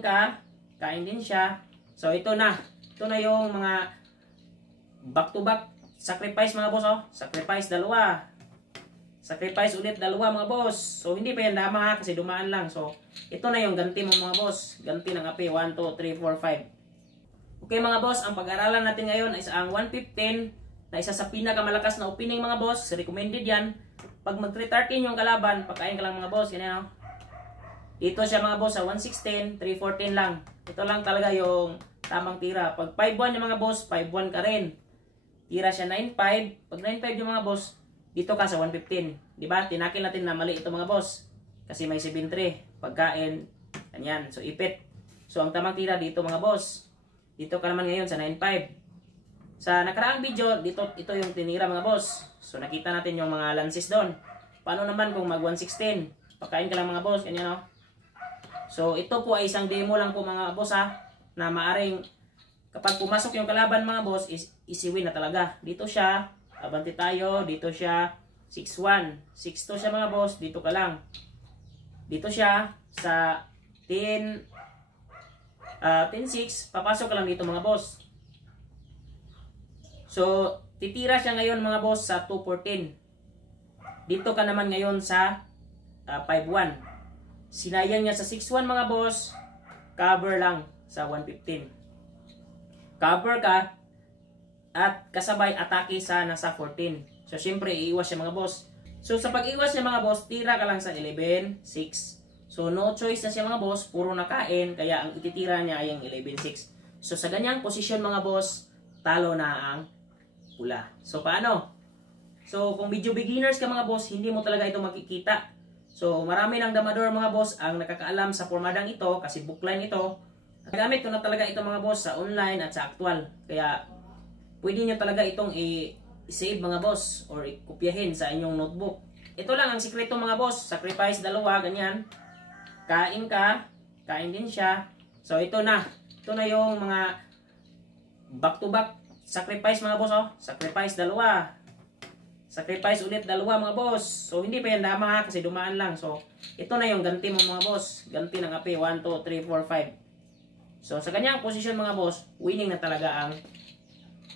ka, kain din siya. So ito na yung mga back to back sacrifice mga boss, oh. Sacrifice dalawa. Sacrifice ulit dalawa mga boss. So hindi pa yan dama kasi dumaan lang. So ito na yung ganti mo mga boss. Ganti ng api 1 2 3 4 5. Okay mga boss, ang pag-aralan natin ngayon is ang 115 na isa sa pinakamalakas na opening mga boss. Recommended yan. Pag mag-313 yung kalaban, pagkain ka lang mga boss. Yan yan, oh. Dito siya mga boss sa 116, 314 lang. Ito lang talaga yung tamang tira. Pag 5-1 yung mga boss, 5-1 ka rin. Tira siya 9-5. Pag 9-5 yung mga boss, dito ka sa 115. Diba? Tinakil natin na mali ito mga boss. Kasi may 7-3. Pagkain, ganyan. So ipit. So ang tamang tira dito mga boss. Dito ka naman ngayon sa 9-5. Sa nakaraang video, ito yung tinira mga boss. So nakita natin yung mga lances doon. Paano naman kung mag 116? Pagkain ka lang mga boss. Ganyan, oh. So ito po ay isang demo lang po mga boss, ha, na maaring kapag pumasok yung kalaban mga boss is easy win na talaga. Dito siya, abante tayo, dito siya 6-1, 6-2 siya mga boss, dito ka lang. Dito siya sa 10-6, papasok ka lang dito mga boss. So titira siya ngayon mga boss sa 2-14. Dito ka naman ngayon sa 5-1. Sinayang niya sa 6-1 mga boss, cover lang sa 115. Cover ka at kasabay atake sa nasa 14. So syempre iiwas siya mga boss. So sa pag-iwas niya mga boss, tira ka lang sa 11-6. So no choice na siya mga boss, puro nakain, kaya ang ititira niya ay ang 11-6. So sa ganyang posisyon mga boss, talo na ang pula. So paano? So kung medyo beginners ka mga boss, hindi mo talaga ito makikita. So, marami ng damador mga boss ang nakakaalam sa formadang ito kasi bookline ito. Nagamit ko na talaga ito mga boss sa online at sa actual. Kaya, pwede nyo talaga itong i-save mga boss or i-kopyahin sa inyong notebook. Ito lang ang sikreto mga boss. Sacrifice dalawa, ganyan. Kain ka, kain din siya. So, ito na. Ito na yung mga back to back sacrifice mga boss, oh. Sacrifice dalawa. Sacrifice ulit dalawa mga boss. So hindi pa yan dama, ha, kasi dumaan lang. So ito na yung ganti mo mga boss. Ganti ng api 1 2 3 4 5. So sa kanyang posisyon mga boss, winning na talaga ang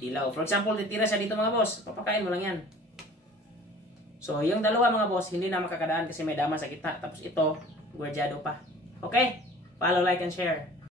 dilaw. For example, titira siya dito mga boss. Papakain mo lang yan. So yung dalawa mga boss, hindi na makakadaan kasi may dama sa kita. Tapos ito, gwardyado pa. Okay? Follow, like, and share.